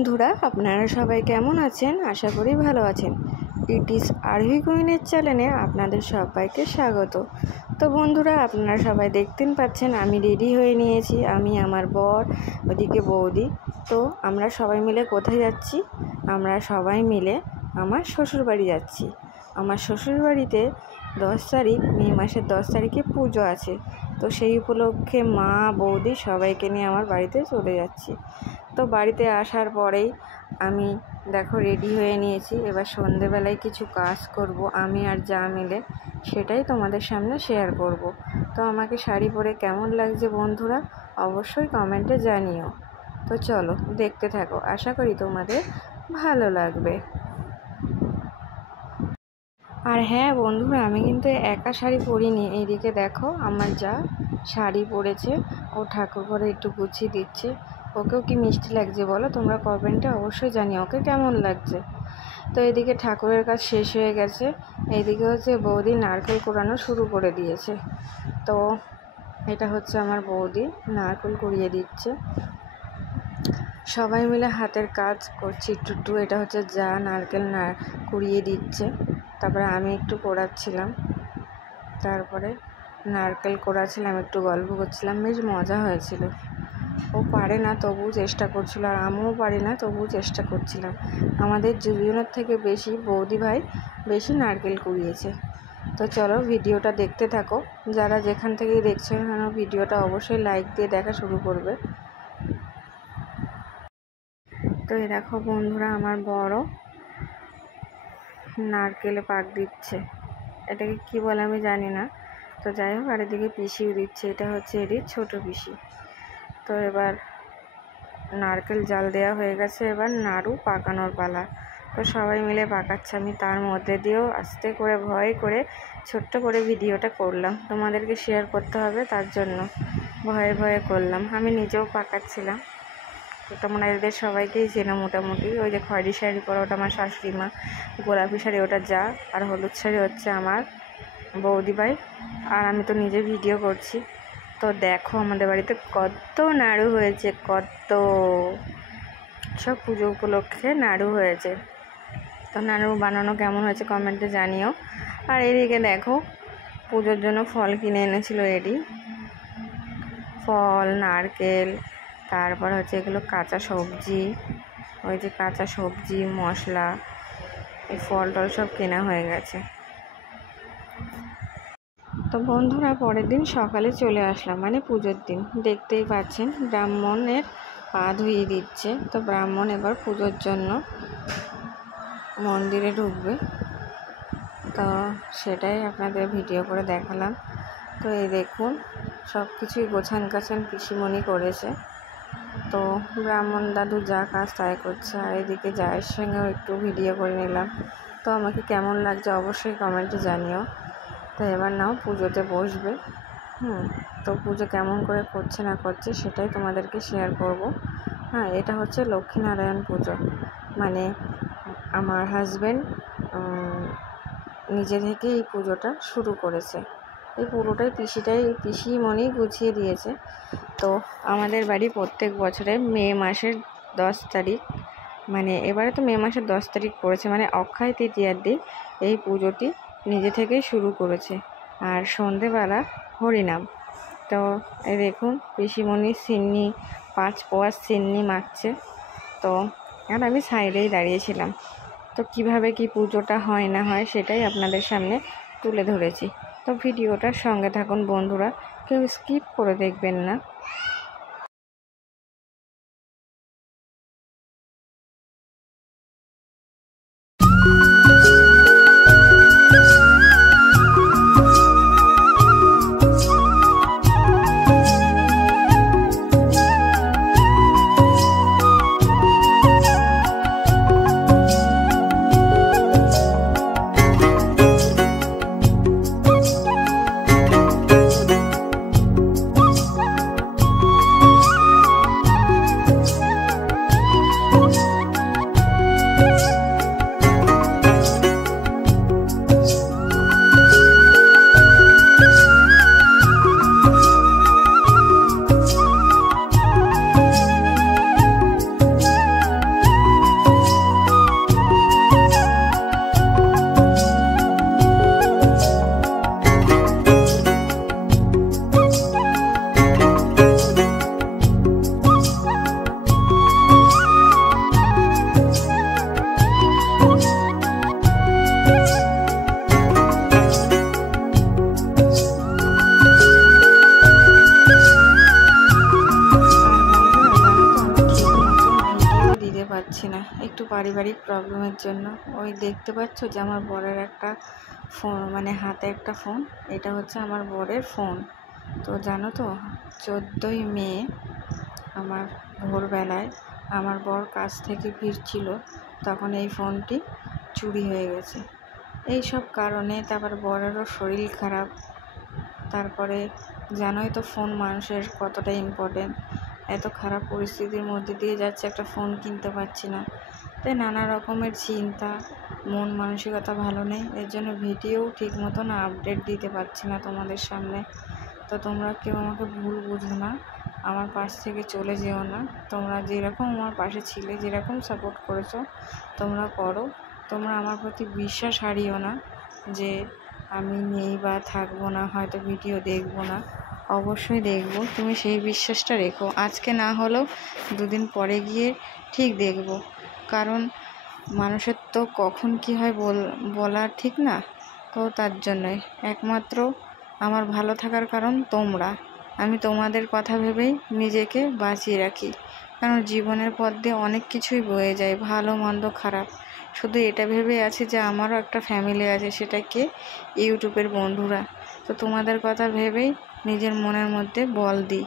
বন্ধুরা, আপনারা সবাই কেমন আছেন? আশা করি ভালো আছেন। ইট ইজ আরভি কুইনের চ্যানেলে আপনাদের সবাইকে স্বাগত। তো বন্ধুরা, আপনারা সবাই দেখতেই পাচ্ছেন আমি রেডি হয়ে নিয়েছি। আমি, আমার বর, ওদিকে বৌদি। তো আমরা সবাই মিলে কোথায় যাচ্ছি? আমরা সবাই মিলে আমার শ্বশুরবাড়ি যাচ্ছি। আমার শ্বশুরবাড়িতে 10 তারিখ, মে মাসের 10 তারিখে পুজো আছে। তো সেই উপলক্ষে মা, বৌদি সবাইকে নিয়ে আমার বাড়িতে চলে যাচ্ছি। তো বাড়িতে আসার পরেই আমি দেখো রেডি হয়ে নিয়েছি। এবার সন্ধেবেলায় কিছু কাজ করব আমি আর যা মিলে, সেটাই তোমাদের সামনে শেয়ার করব। তো আমাকে শাড়ি পরে কেমন লাগছে বন্ধুরা অবশ্যই কমেন্টে জানিও। তো চলো দেখতে থাকো, আশা করি তোমাদের ভালো লাগবে। আর হ্যাঁ বন্ধুরা, আমি কিন্তু একা শাড়ি পরিনি। এইদিকে দেখো আমার যা শাড়ি পরেছে, ও ঠাকুর করে একটু গুছিয়ে দিচ্ছে। ওকেও কি মিষ্টি লাগছে বলো তোমরা কমেন্টে অবশ্যই জানিও ওকে কেমন লাগছে। তো এদিকে ঠাকুরের কাজ শেষ হয়ে গেছে। এইদিকে হচ্ছে বৌদি নারকেল কোড়ানো শুরু করে দিয়েছে। তো এটা হচ্ছে আমার বৌদি নারকেল কুড়িয়ে দিচ্ছে। সবাই মিলে হাতের কাজ করছি একটু। এটা হচ্ছে যা নারকেল কুড়িয়ে দিচ্ছে, তারপরে আমি একটু কোড়াচ্ছিলাম, তারপরে নারকেল কোড়াচ্ছিলাম, একটু গল্প করছিলাম। বেশ মজা হয়েছিল। ও পারে না তবু চেষ্টা করছিল, আর আমিও পারি না তবু চেষ্টা করছিলাম। আমাদের দুজনের থেকে বেশি বৌদি ভাই বেশি নারকেল কুড়িয়েছে। তো চলো ভিডিওটা দেখতে থাকো। যারা যেখান থেকেই দেখছো এখানে ভিডিওটা অবশ্যই লাইক দিয়ে দেখা শুরু করবে। তো এই দেখো বন্ধুরা, আমার বড় নারকেলে পাক দিচ্ছে। এটাকে কি বলে আমি জানি না। তো যাই হোক, আর এদিকে পিসিও দিচ্ছে। এটা হচ্ছে এরই ছোট পিসি। তো এবার নারকেল জাল দেওয়া হয়ে গেছে, এবার নাড়ু পাকানোর পালা। তো সবাই মিলে পাকাচ্ছে। আমি তার মধ্যে দিয়েও আস্তে করে ভয় করে ছোট্ট করে ভিডিওটা করলাম, তোমাদেরকে শেয়ার করতে হবে তার জন্য ভয়ে ভয়ে করলাম। আমি নিজেও পাকাচ্ছিলাম। তো তোমরা এদের সবাইকেই চেনো মোটামুটি। ওই যে খয়েরি শাড়ি পরা ওটা আমার শাশুড়ি মা, গোলাপি শাড়ি ওটা যা, আর হলুদ শাড়ি হচ্ছে আমার বৌদি ভাই। আর আমি তো নিজে ভিডিও করছি। তো দেখো আমাদের বাড়িতে কত নাড়ু হয়েছে, কত সব পুজো উপলক্ষে নাড়ু হয়েছে। তো নাড়ু বানানো কেমন হয়েছে কমেন্টে জানিও। আর এদিকে দেখো পুজোর জন্য ফল কিনে এনেছিল এডি, ফল, নারকেল, তারপর হচ্ছে এগুলো কাঁচা সবজি, ওই যে কাঁচা সবজি, মশলা, এই ফল টল সব কেনা হয়ে গেছে। তো বন্ধুরা, পরের দিন সকালে চলে আসলাম, মানে পুজোর দিন। দেখতেই পাচ্ছেন ব্রাহ্মণের পা ধুইয়ে দিচ্ছে। তো ব্রাহ্মণ এবার পুজোর জন্য মন্দিরে ঢুকবে। তো সেটাই আপনাদের ভিডিও করে দেখালাম। তো এই দেখুন সব কিছুই গোছান কাছান পিসিমণি করেছে। তো ব্রাহ্মণ দাদু যা কাজ তাই করছে। আর এদিকে জায়ের সঙ্গেও একটু ভিডিও করে নিলাম। তো আমাকে কেমন লাগছে অবশ্যই কমেন্টে জানিও। তো এবার নাও পুজোতে বসবে। তো পুজো কেমন করে করছে না করছে সেটাই তোমাদেরকে শেয়ার করব। হ্যাঁ, এটা হচ্ছে লক্ষ্মীনারায়ণ পুজো, মানে আমার হাজব্যান্ড নিজে থেকে এই পুজোটা শুরু করেছে। এই পুরোটাই পিসিমণি গুছিয়ে দিয়েছে। তো আমাদের বাড়ি প্রত্যেক বছরে মে মাসের 10 তারিখ, মানে এবারে তো মে মাসের 10 তারিখ পড়েছে, মানে অক্ষয় তৃতীয়ার দিন এই পুজোটি নিজে থেকেই শুরু করেছে। আর সন্ধেবেলা হরিনাম। তো এই দেখুন পিসিমণি সিন্নি 5 পোয়া সিন্নি মাখছে। তো আর আমি সাইডেই দাঁড়িয়েছিলাম। তো কিভাবে কি পুজোটা হয় না হয় সেটাই আপনাদের সামনে তুলে ধরেছি। তো ভিডিওটার সঙ্গে থাকুন বন্ধুরা, কেউ স্কিপ করে দেখবেন না। পারিবারিক প্রবলেমের জন্য। ওই দেখতে পাচ্ছ যে আমার বরের একটা ফোন, মানে হাতে একটা ফোন, এটা হচ্ছে আমার বরের ফোন। তো জানো তো 14ই মে আমার ভোরবেলায় আমার বর কাজ থেকে ফিরছিল, তখন এই ফোনটি চুরি হয়ে গেছে। এই সব কারণে তারপর বরেরও শরীর খারাপ, তারপরে জানোই তো ফোন মানুষের কতটা ইম্পর্টেন্ট। এত খারাপ পরিস্থিতির মধ্যে দিয়ে যাচ্ছে, একটা ফোন কিনতে পারছি না, তাই নানা রকমের চিন্তা, মন মানসিকতা ভালো নেই। এর জন্য ভিডিও ঠিক মতন আপডেট দিতে পারছি না তোমাদের সামনে। তো তোমরা কেউ আমাকে ভুল বুঝো না, আমার পাশ থেকে চলে যেও না। তোমরা যেরকম আমার পাশে ছিলে, যেরকম সাপোর্ট করেছো তোমরা করো। তোমরা আমার প্রতি বিশ্বাস হারিও না যে আমি নেই বা থাকবো না, হয়তো ভিডিও দেখবো না। অবশ্যই দেখবো, তুমি সেই বিশ্বাসটা রেখো। আজকে না হলেও 2 দিন পরে গিয়ে ঠিক দেখবো, কারণ মানুষের তো কখন কি হয় বলা ঠিক না। তো তার জন্যই একমাত্র আমার ভালো থাকার কারণ তোমরা। আমি তোমাদের কথা ভেবেই নিজেকে বাঁচিয়ে রাখি, কারণ জীবনের পথ দিয়ে অনেক কিছুই বয়ে যায়, ভালো মন্দ খারাপ। শুধু এটা ভেবে আছে যে আমারও একটা ফ্যামিলি আছে, সেটা কি ইউটিউবের বন্ধুরা। তো তোমাদের কথা ভেবেই নিজের মনের মধ্যে বল দিই।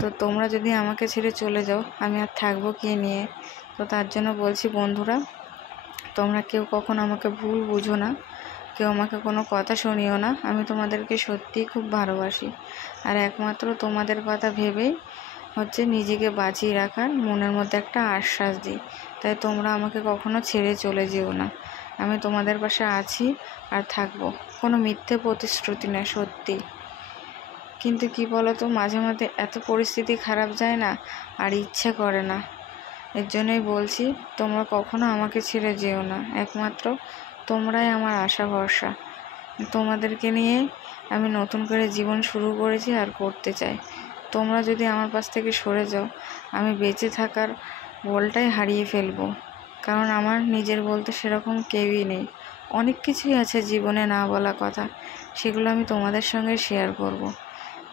তো তোমরা যদি আমাকে ছেড়ে চলে যাও, আমি আর থাকবো কি নিয়ে। তো তার জন্য বলছি বন্ধুরা, তোমরা কেউ কখনো আমাকে ভুল বুঝো না, কেউ আমাকে কোনো কথা শুনিও না। আমি তোমাদেরকে সত্যিই খুব ভালোবাসি, আর একমাত্র তোমাদের কথা ভেবেই হচ্ছে নিজেকে বাঁচিয়ে রাখার মনের মধ্যে একটা আশ্বাস দিই। তাই তোমরা আমাকে কখনো ছেড়ে চলে যেও না, আমি তোমাদের পাশে আছি আর থাকবো। কোনো মিথ্যে প্রতিশ্রুতি না, সত্যি। কিন্তু কি বলো তো, মাঝে মাঝে এত পরিস্থিতি খারাপ যায় না, আর ইচ্ছে করে না। এর জন্যই বলছি তোমরা কখনো আমাকে ছেড়ে যেও না, একমাত্র তোমরাই আমার আশা ভরসা। তোমাদেরকে নিয়ে আমি নতুন করে জীবন শুরু করেছি আর করতে চাই। তোমরা যদি আমার পাশ থেকে সরে যাও, আমি বেঁচে থাকার বলটাই হারিয়ে ফেলবো, কারণ আমার নিজের বলতে সেরকম কেউই নেই। অনেক কিছুই আছে জীবনে না বলা কথা, সেগুলো আমি তোমাদের সঙ্গে শেয়ার করব।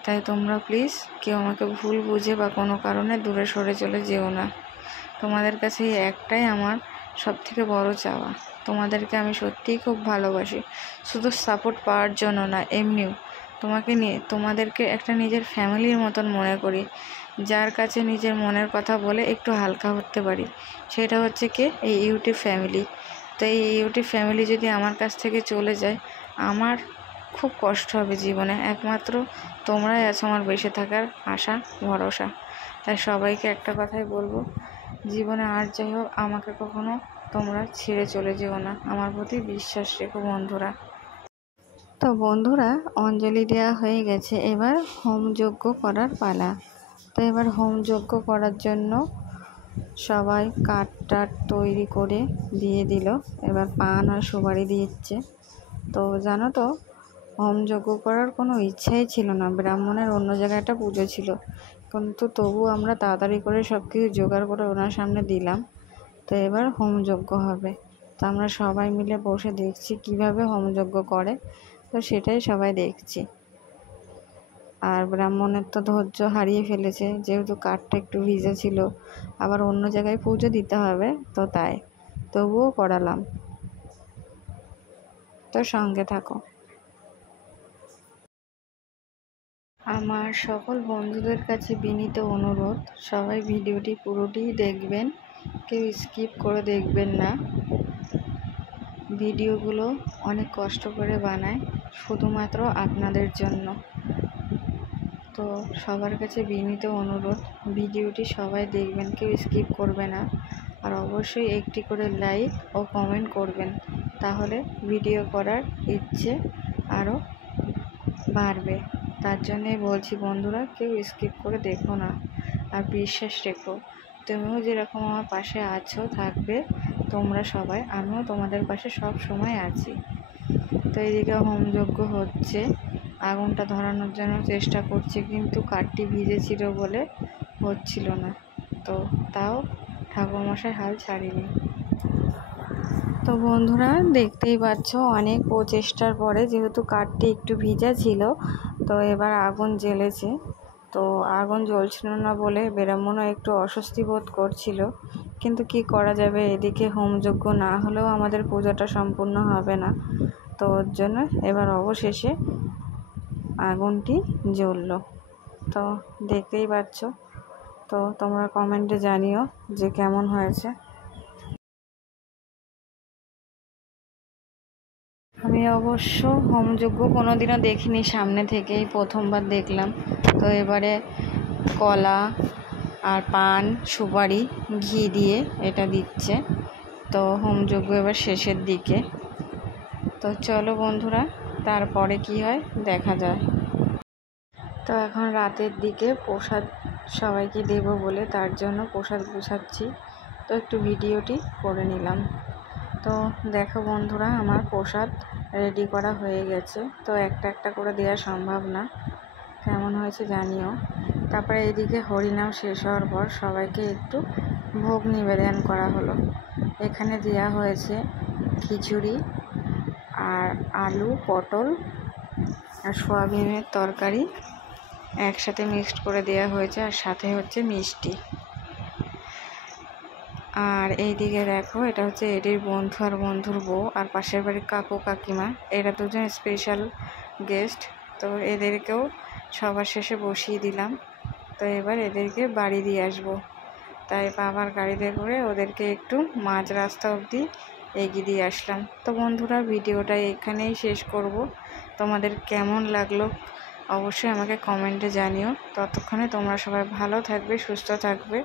তাই তোমরা প্লিজ কেউ আমাকে ভুল বুঝে বা কোনো কারণে দূরে সরে চলে যেও না। তোমাদের কাছে একটাই আমার সবথেকে বড় চাওয়া, তোমাদেরকে আমি সত্যিই খুব ভালোবাসি। শুধু সাপোর্ট পাওয়ার জন্য না, এমনিও তোমাকে নিয়ে তোমাদেরকে একটা নিজের ফ্যামিলির মতন মনে করি, যার কাছে নিজের মনের কথা বলে একটু হালকা হতে পারি। সেটা হচ্ছে কি এই ইউটিউব ফ্যামিলি। তো এই ইউটিউব ফ্যামিলি যদি আমার কাছ থেকে চলে যায়, আমার খুব কষ্ট হবে জীবনে। একমাত্র তোমরাই আছো আমার বেঁচে থাকার আশা ভরসা। তাই সবাইকে একটা কথাই বলবো, জীবনে আর যাই হোক আমাকে কখনো তোমরা ছেড়ে চলে যেও না, আমার প্রতি বিশ্বাস রেখো বন্ধুরা। তো বন্ধুরা, অঞ্জলি দেওয়া হয়ে গেছে, এবার হোম যজ্ঞ করার পালা। তো এবার হোম যজ্ঞ করার জন্য সবাই কাঠ টাট তৈরি করে দিয়ে দিল। এবার পান আর সুপারি দিচ্ছে। তো জানো তো, হোম যজ্ঞ করার কোনো ইচ্ছাই ছিল না, ব্রাহ্মণের অন্য জায়গায় একটা পুজো ছিল, কিন্তু তবু আমরা তাড়াতাড়ি করে সব কিছু জোগাড় করে ওনার সামনে দিলাম। তো এবার হোম যজ্ঞ হবে। তো আমরা সবাই মিলে বসে দেখছি কিভাবে হোম যজ্ঞ করে, তো সেটাই সবাই দেখছি। আর ব্রাহ্মণের তো ধৈর্য হারিয়ে ফেলেছে, যেহেতু কাঠটা একটু ভিজে ছিল, আবার অন্য জায়গায় পুজো দিতে হবে, তো তাই তবুও করালাম। তো সঙ্গে থাকো। আমার সকল বন্ধুদের কাছে বিনীত অনুরোধ, সবাই ভিডিওটি পুরোটি দেখবেন, কেউ স্কিপ করে দেখবেন না। ভিডিওগুলো অনেক কষ্ট করে বানায় শুধুমাত্র আপনাদের জন্য। তো সবার কাছে বিনীত অনুরোধ, ভিডিওটি সবাই দেখবেন, কেউ স্কিপ করবে না। আর অবশ্যই একটি করে লাইক ও কমেন্ট করবেন, তাহলে ভিডিও করার ইচ্ছে আরও বাড়বে। তার জন্যই বলছি বন্ধুরা, কেউ স্কিপ করে দেখো না, আর বিশ্বাস রেখো। তুমিও যেরকম আমার পাশে আছো, থাকবে তোমরা সবাই, আমিও তোমাদের পাশে সব সময় আছি। তো এইদিকে হোমযজ্ঞ হচ্ছে, আগুনটা ধরানোর জন্য চেষ্টা করছি, কিন্তু কাঠটি ভিজে ছিল বলে হচ্ছিল না। তো তাও ঠাকুরমশাই হাল ছাড়িনি। তো বন্ধুরা, দেখতেই পাচ্ছ অনেক প্রচেষ্টার পরে, যেহেতু কাঠটি একটু ভিজা ছিল, তো এবার আগুন জ্বেলেছে। তো আগুন জ্বলছিল না বলে ব্রাহ্মণও একটু অস্বস্তি বোধ করছিল, কিন্তু কি করা যাবে, এদিকে হোমযজ্ঞ না হলেও আমাদের পূজাটা সম্পূর্ণ হবে না। তো ওর জন্য এবার অবশেষে আগুনটি জ্বলল। তো দেখতেই পাচ্ছ। তো তোমরা কমেন্টে জানিও যে কেমন হয়েছে। আমি অবশ্য হোমযজ্ঞ কোনোদিনও দেখিনি, সামনে থেকেই প্রথমবার দেখলাম। তো এবারে কলা আর পান, সুপারি, ঘি দিয়ে এটা দিচ্ছে। তো হোমযজ্ঞ এবার শেষের দিকে। তো চলো বন্ধুরা, তারপরে কি হয় দেখা যায়। তো এখন রাতের দিকে প্রসাদ সবাইকে দেবো বলে তার জন্য প্রসাদ গুছাচ্ছি। তো একটু ভিডিওটি করে নিলাম। তো দেখো বন্ধুরা, আমার প্রসাদ রেডি করা হয়ে গেছে। তো একটা একটা করে দেওয়া সম্ভব না, কেমন হয়েছে জানিও। তারপরে এইদিকে হরিনাম শেষ হওয়ার পর সবাইকে একটু ভোগ নিবেদন করা হলো। এখানে দেওয়া হয়েছে খিচুড়ি আর আলু, পটল আর সয়াবিনের তরকারি একসাথে মিক্সড করে দেওয়া হয়েছে, আর সাথে হচ্ছে মিষ্টি। আর এইদিকে দেখো, এটা হচ্ছে এডির বন্ধু আর বন্ধুর বউ, আর পাশের বাড়ির কাকু কাকিমা, এরা দুজন স্পেশাল গেস্ট। তো এদেরকেও সবার শেষে বসিয়ে দিলাম। তো এবার এদেরকে বাড়ি দিয়ে আসবো, তাই বাবার গাড়িতে করে ওদেরকে একটু মাঝ রাস্তা অবধি এগিয়ে দিয়ে আসলাম। তো বন্ধুরা, ভিডিওটা এখানেই শেষ করব। তোমাদের কেমন লাগলো অবশ্যই আমাকে কমেন্টে জানিও। ততক্ষণে তোমরা সবাই ভালো থাকবে, সুস্থ থাকবে।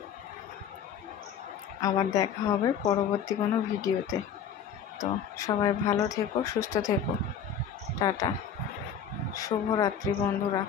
আবার দেখা হবে পরবর্তী কোনো ভিডিওতে। তো সবাই ভালো থেকো, সুস্থ থেকো। টাটা, শুভরাত্রি বন্ধুরা।